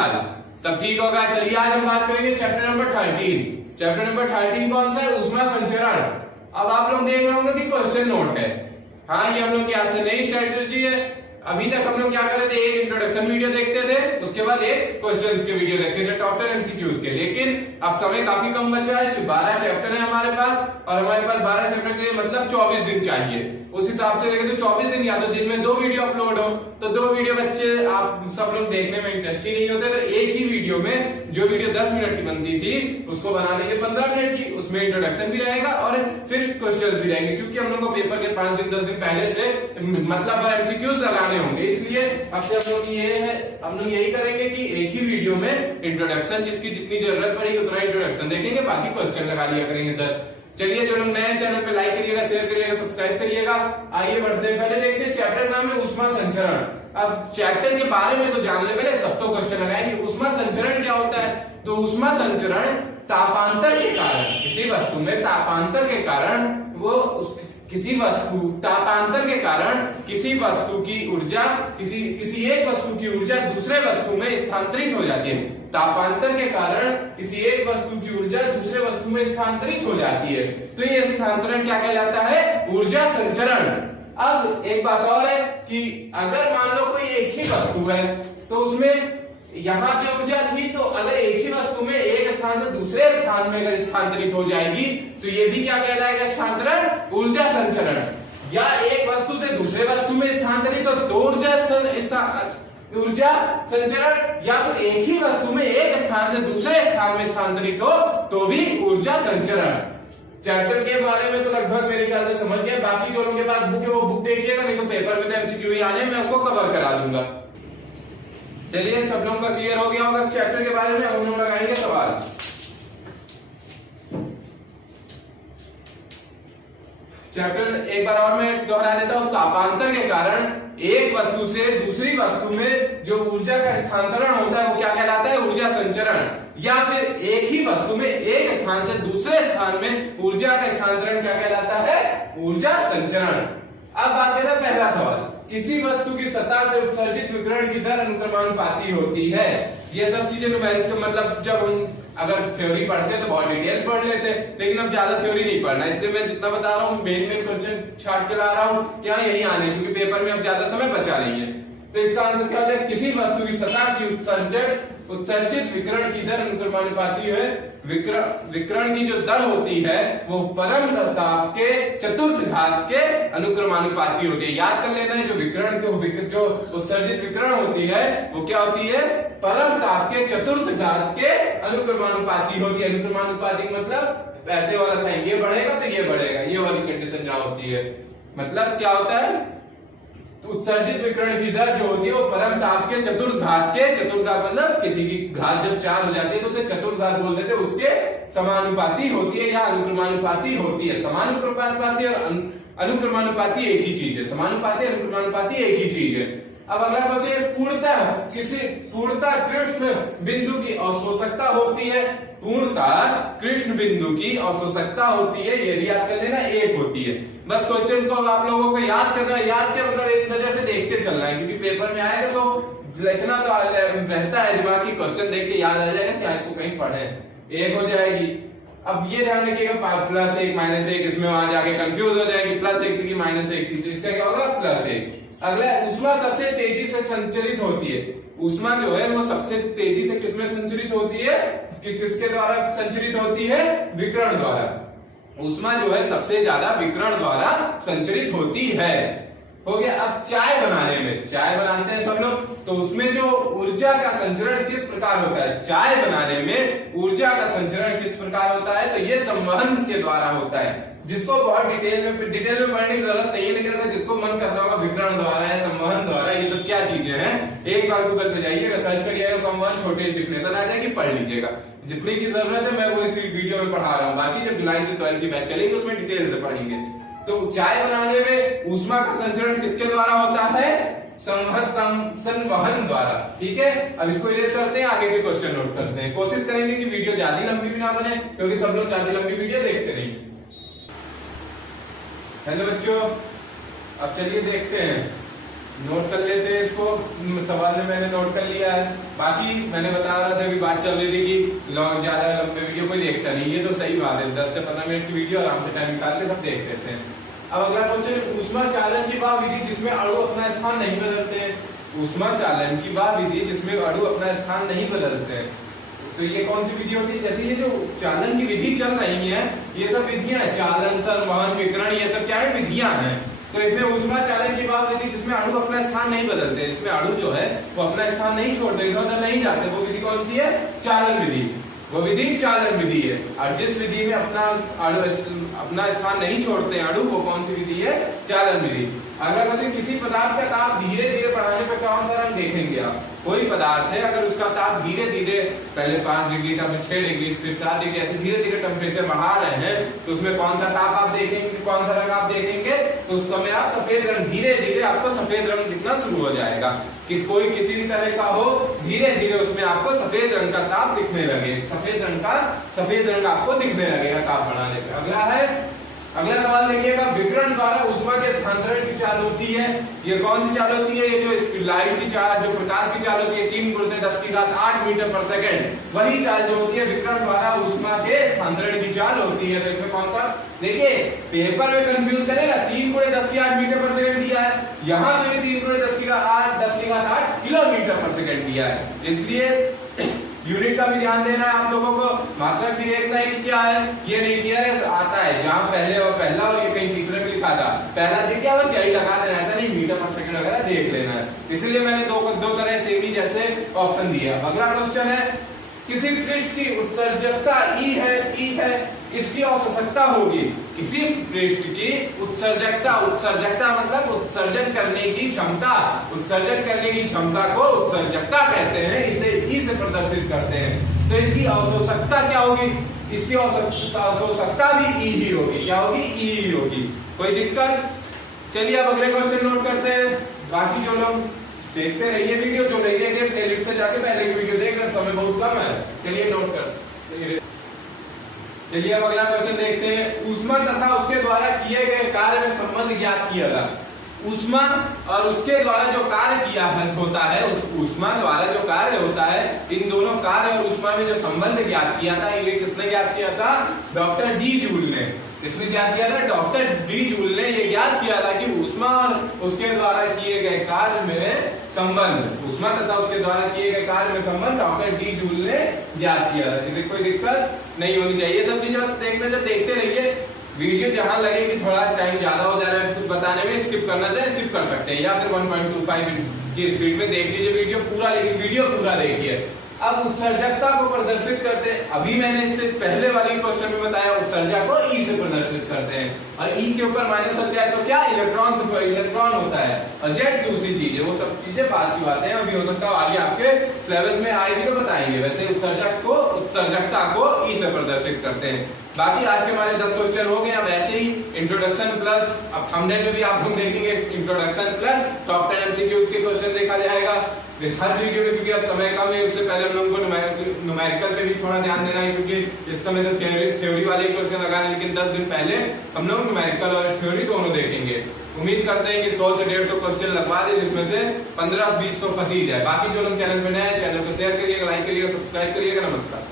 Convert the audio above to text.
चाल। सब ठीक होगा। चलिए आज हम बात करेंगे चैप्टर नंबर 13। चैप्टर नंबर 13 कौन सा है? ऊष्मा संचरण। अब आप लोग देख रहे होंगे कि क्वेश्चन नोट है। हाँ, ये हम लोग की आज से नई स्ट्रेटेजी है। अभी तक हम लोग क्या कर रहे थे, एक इंट्रोडक्शन वीडियो देखते थे, उसके बाद एक क्वेश्चंस के वीडियो देखते थे, टॉप 10 एमसीक्यूज के। लेकिन अब समय काफी कम बचा है, 12 चैप्टर है हमारे पास, और हमारे पास 12 चैप्टर के लिए मतलब 24 दिन चाहिए। उस हिसाब से देखें तो 24 दिन या तो दिन में 2 वीडियो अपलोड हो, तो 2 वीडियो बच्चे आप सब लोग देखने में इंटरेस्ट ही नहीं होते, तो एक ही वीडियो में जो वीडियो 10 मिनट की बनती थी उसको बना लेंगे 15 मिनट की। उसमें इंट्रोडक्शन भी रहेगा और फिर क्वेश्चंस भी रहेंगे, क्योंकि हम लोग को पेपर के 5 दिन 10 दिन पहले से मतलब एमसीक्यूज लगाने होंगे। इसलिए अब से हम लोग यही करेंगे कि एक ही वीडियो में इंट्रोडक्शन, जिसकी जितनी जरूरत पड़ेगी उतना इंट्रोडक्शन देखेंगे, बाकी क्वेश्चन लगा लिया करेंगे 10। चलिए, जो लोग नए चैनल पे लाइक करिएगा, शेयर करिएगा, सब्सक्राइब करिएगा। आइए बढ़ते हैं, पहले देखते हैं चैप्टर नाम है ऊष्मा संचरण। अब चैप्टर के बारे में तो जान ले पहले, तब तो क्वेश्चन लगाएंगे। ऊष्मा संचरण क्या होता है? तो ऊष्मा संचरण तापांतर के कारण, किसी वस्तु में तापांतर के कारण तापांतर के कारण किसी वस्तु की ऊर्जा किसी एक वस्तु की ऊर्जा दूसरे वस्तु में स्थानांतरित हो जाती है। तापांतर के कारण किसी एक वस्तु की ऊर्जा दूसरे वस्तु में स्थानांतरित हो जाती है, तो ये स्थानांतरण क्या कहलाता है? ऊर्जा संचरण। अब एक बात और है कि अगर मान लो कोई एक ही वस्तु है, तो उसमें यहाँ पे ऊर्जा थी, तो अगर एक ही वस्तु में एक स्थान से दूसरे स्थान में अगर स्थानांतरित हो जाएगी, तो ये भी क्या कहलाएगा? स्थानांतरण, ऊर्जा संचरण। या एक वस्तु से दूसरे वस्तु में स्थानांतरित हो तो ऊर्जा संचरण, या फिर एक ही वस्तु में एक स्थान से दूसरे स्थान में स्थानांतरित हो तो भी ऊर्जा संचरण। चैप्टर के बारे में तो लगभग मेरे ख्याल से समझ गए। बाकी जो लोगों के पास बुक है वो बुक देखिएगा, नहीं तो पेपर में तो एमसीक्यू ही आने, मैं उसको कवर करा दूंगा। चलिए, सब लोगों का क्लियर हो गया होगा चैप्टर के बारे में। हम लोग लगाएंगे सवाल। चैप्टर एक बार और मैं दोहरा देता हूं। तापांतर के कारण एक वस्तु से दूसरी वस्तु में जो ऊर्जा का स्थानांतरण होता है वो क्या कहलाता है? ऊर्जा संचरण। या फिर एक ही वस्तु में एक स्थान से दूसरे स्थान में ऊर्जा का स्थानांतरण क्या कहलाता है? ऊर्जा संचरण। अब बात करते हैं पहला सवाल। किसी वस्तु की सतह से उत्सर्जित विकिरण की दर अनुक्रमानुपाती होती है। ये सब चीजें न्यूमेरिकल मतलब जब हम अगर थ्योरी पढ़ते तो बहुत डिटेल पढ़ लेते, लेकिन अब ज्यादा थ्योरी नहीं पढ़ना, इसलिए मैं जितना बता रहा हूँ मेन क्वेश्चन छाट के ला रहा हूँ, क्या यही आने, क्योंकि पेपर में अब ज्यादा समय बचा नहीं है। तो इसका आंसर क्या है? किसी वस्तु की सतह की उत्सर्जित विकिरण की दर अनुक्रमानुपाती है। विकिरण की जो दर होती है वो परम ताप के चतुर्थ घात के अनुक्रमानुपाती होती है। याद कर लेना है, जो उत्सर्जित विकिरण होती है वो क्या होती है? परम ताप के चतुर्थ घात के अनुक्रमानुपाती होती है। अनुक्रमानुपाती मतलब ऐसे वाला साइन, ये बढ़ेगा तो ये बढ़ेगा, ये वाली कंडीशन जहां होती है। मतलब क्या होता है? उत्सर्जित विकिरण की दर जो होती है वो परम ताप के चतुर्थ घात मतलब किसी की घात जब 4 हो जाती है तो उसे चतुर्थ घात बोल देते हैं, उसके समानुपाती होती है या अनुक्रमानुपाती होती है। समानुक्रमानुपाती और अनुक्रमानुपाती एक ही चीज है। समानुपाती अनुक्रमानुपाती एक ही चीज है। अब अगला क्वेश्चन, पूर्णतः कृष्ण बिंदु की अवशोषकता होती है। पूर्णतः कृष्ण बिंदु की अवशोषकता होती है, ये याद कर लेना, 1 होती है। बस क्वेश्चंस को आप लोगों को याद करना है। याद क्या मतलब? एक नजर से देखते चलना है, क्योंकि पेपर में आएगा तो लिखना तो रहता है, दिमाग की क्वेश्चन देख के याद आ जाएगा, क्या इसको कहीं पढ़े, 1 हो जाएगी। अब ये ध्यान रखिएगा, +1 -1, इसमें वहां जाके कंफ्यूज हो जाएगी। +1 थी कि -1 थी, तो इसका क्या होगा? +1। अगला, ऊष्मा सबसे तेजी से संचरित होती है। ऊष्मा जो है वो सबसे तेजी से किसमें संचरित होती है? किसके द्वारा संचरित होती है? विकिरण द्वारा। ऊष्मा जो है सबसे ज्यादा विकिरण द्वारा संचरित होती है। हो गया। अब चाय बनाते हैं सब लोग, तो उसमें जो ऊर्जा का संचरण किस प्रकार होता है? चाय बनाने में ऊर्जा का संचरण किस प्रकार होता है? तो ये संवहन के द्वारा होता है, जिसको बहुत डिटेल में पढ़ने की जरूरत नहीं है, लेकिन जिसको मन कर रहा होगा विकिरण द्वारा है, संवहन द्वारा, ये सब क्या चीजें हैं, एक बार गूगल पे जाइएगा, सर्च करिएगा संवहन, छोटे डिफिनेशन आ जाएगी, पढ़ लीजिएगा। जितनी की जरूरत है मैं वो इसी वीडियो में पढ़ा रहा हूँ, बाकी जब जुलाई से 12th की बैच चलेगी उसमें डिटेल से पढ़ेंगे। तो चाय बनाने में ऊष्मा का संचरण किसके द्वारा होता है? संवहन द्वारा। ठीक है, अब इसको इरेज करते हैं, आगे के क्वेश्चन नोट करते हैं। कोशिश करेंगे कि वीडियो ज्यादा लंबी भी ना बने, क्योंकि सब लोग ज्यादा लंबी वीडियो देखते नहीं। हेलो बच्चों, अब चलिए देखते हैं नोट कर लेते हैं इसको, सवाल में मैंने नोट कर लिया है। बाकी मैंने बता रहा था कि बात चल रही थी कि ज्यादा लंबे वीडियो कोई देखता नहीं, ये तो सही बात है, 10 से 15 मिनट की वीडियो आराम से टाइम निकाल के सब देख लेते हैं। अब अगला क्वेश्चन, ऊष्मा चालन की वह विधि जिसमें अणु अपना स्थान नहीं बदलते हैं। ऊष्मा चालन की वह विधि जिसमें अणु अपना स्थान नहीं बदलते हैं, तो ये कौन सी विधि होती है? जैसे ये जो चालन की विधि चल रही है, ये सब विधियां हैं, चालन, संवहन, विकिरण, ये सब क्या है? विधियां हैं। तो इसमें ऊष्मा चालन की वह विधि जिसमें अणु अपना स्थान नहीं बदलते, जिसमें अणु जो है वो अपना स्थान नहीं छोड़ते, इधर उधर नहीं जाते, वो विधि कौन सी है? चालन विधि। वो विधि चालन विधि है। और जिस विधि में अपना स्थान नहीं छोड़ते अणु, वो कौन सी विधि है? चालन विधि। अगला क्वेश्चन, किसी पदार्थ का ताप धीरे धीरे बढ़ाने पर कौन सा रंग देखेंगे आप? कोई पदार्थ है, अगर उसका ताप धीरे धीरे, पहले 5 डिग्री था, फिर 6 डिग्री, फिर 7 डिग्री, ऐसे धीरे धीरे टेम्परेचर बढ़ा रहे हैं, तो उसमें कौन सा ताप आप देखेंगे, कौन सा रंग आप देखेंगे? तो उस समय आप सफेद रंग, धीरे धीरे आपको सफेद रंग दिखना शुरू हो जाएगा। कोई किसी भी तरह का हो, धीरे धीरे उसमें आपको सफेद रंग का ताप दिखने लगे, सफेद रंग आपको दिखने लगेगा ताप बढ़ाने पे। अगला सवाल देखिएगा, विकिरण द्वारा ऊष्मा के स्थानांतरण की चाल होती है। ये कौन सी चाल होती है? ये जो लाइट की चाल, जो प्रकाश की चाल होती है 3 × 10⁸ मीटर पर सेकंड, वही चाल जो होती है विकिरण द्वारा ऊष्मा के स्थानांतरण की चाल होती है। तो इसमें कौन सा? देखिए पेपर में कंफ्यूज करेगा, 3 × 10⁸ मीटर पर सेकंड दिया है, यहाँ पे भी 3 × 10⁸ किलोमीटर पर सेकंड दिया है, इसलिए यूनिट का भी ध्यान देना है आप लोगों को, मात्रक भी देखना है कि क्या है। ये नहीं किया आता है जहां पहला और ये कहीं तीसरे में लिखा था, पहला देख क्या बस यही लगा देना, ऐसा नहीं मीटर पर सेकंड वगैरह देख लेना है, इसलिए मैंने दो तरह से भी जैसे ऑप्शन दिया। अगला क्वेश्चन है, किसी पृष्ठ की उत्सर्जकता ई है, इसकी अवशोषकता होगी। किसी पृष्ठ की उत्सर्जकता मतलब उत्सर्जन करने की क्षमता, उत्सर्जन करने की क्षमता को उत्सर्जकता कहते हैं, इसे ई से प्रदर्शित करते हैं। तो इसकी अवशोषकता क्या होगी? इसकी अवशोषकता भी ई ही होगी। क्या होगी? ई ही होगी। कोई दिक्कत? चलिए अब अगले क्वेश्चन नोट करते हैं। बाकी जो लोग देखते रहिए वीडियो, जो नहीं देखे प्लेलिस्ट से जाके पहले की वीडियो देख लें, समय बहुत कम है। चलिए नोट कर, चलिए अब अगला क्वेश्चन देखते हैं। ऊष्मा तथा उसके द्वारा किए गए कार्य में संबंध ज्ञात किया था। ऊष्मा और उसके द्वारा जो कार्य किया होता है, उस ऊष्मा द्वारा जो कार्य होता है, इन दोनों कार्य और ऊष्मा में जो संबंध ज्ञात किया था, ये किसने ज्ञात किया था? डॉक्टर डी जूल ने। इसने ज्ञात किया था, डॉक्टर डी जूल ने ये ज्ञात किया था कि ऊष्मा और उसके द्वारा किए गए कार्य में संबंध, ऊष्मा तथा उसके द्वारा किए गए कार्य में संबंध डॉक्टर डी जूल ने ज्ञात किया था। इसे कोई दिक्कत नहीं होनी चाहिए। सब चीजें बस देखने जब देखते रहिए, वीडियो जहां लगे कि थोड़ा टाइम ज्यादा हो जा रहा है कुछ बताने में, स्किप करना चाहे स्किप कर सकते हैं, या फिर 1.25 की स्पीड में देख लीजिए वीडियो पूरा, लेकिन वीडियो पूरा देखिए। अब उत्सर्जकता को प्रदर्शित करते हैं, अभी मैंने इससे पहले वाली क्वेश्चन में बताया उत्सर्जक को ई से प्रदर्शित करते हैं, और ई के ऊपर माइनस हो जाए तो क्या? इलेक्ट्रॉन होता है, और जेड दूसरी चीज है। वो सब चीजें बाद की बातें हैं, अभी हो सकता है आगे आपके सिलेबस में आएगी तो बताएंगे। वैसे उत्सर्जकता को ई से प्रदर्शित करते हैं। बाकी आज के हमारे 10 क्वेश्चन हो गए। अब ऐसे ही इंट्रोडक्शन प्लस, अब थंबनेल में भी आप लोग देखेंगे इंट्रोडक्शन प्लस टॉप 10 एमसीक्यूज के क्वेश्चन देखा जाएगा हर वीडियो में, क्योंकि अब समय कम है। उससे पहले हम लोगों को न्यूमेरिकल पे भी थोड़ा ध्यान देना है, क्योंकि इस समय तो थ्योरी वाले क्वेश्चन लगाने, लेकिन 10 दिन पहले हम लोग न्यूमेरिकल और थ्योरी दोनों देखेंगे। उम्मीद करते हैं कि 100 से 150 क्वेश्चन लगवा दे, जिसमें से 15-20 तो फंसी जाए। बाकी जो लोग चैनल पे नए हैं, चैनल को शेयर करिएगा, लाइक करिएगा, सब्सक्राइब करिएगा। नमस्कार।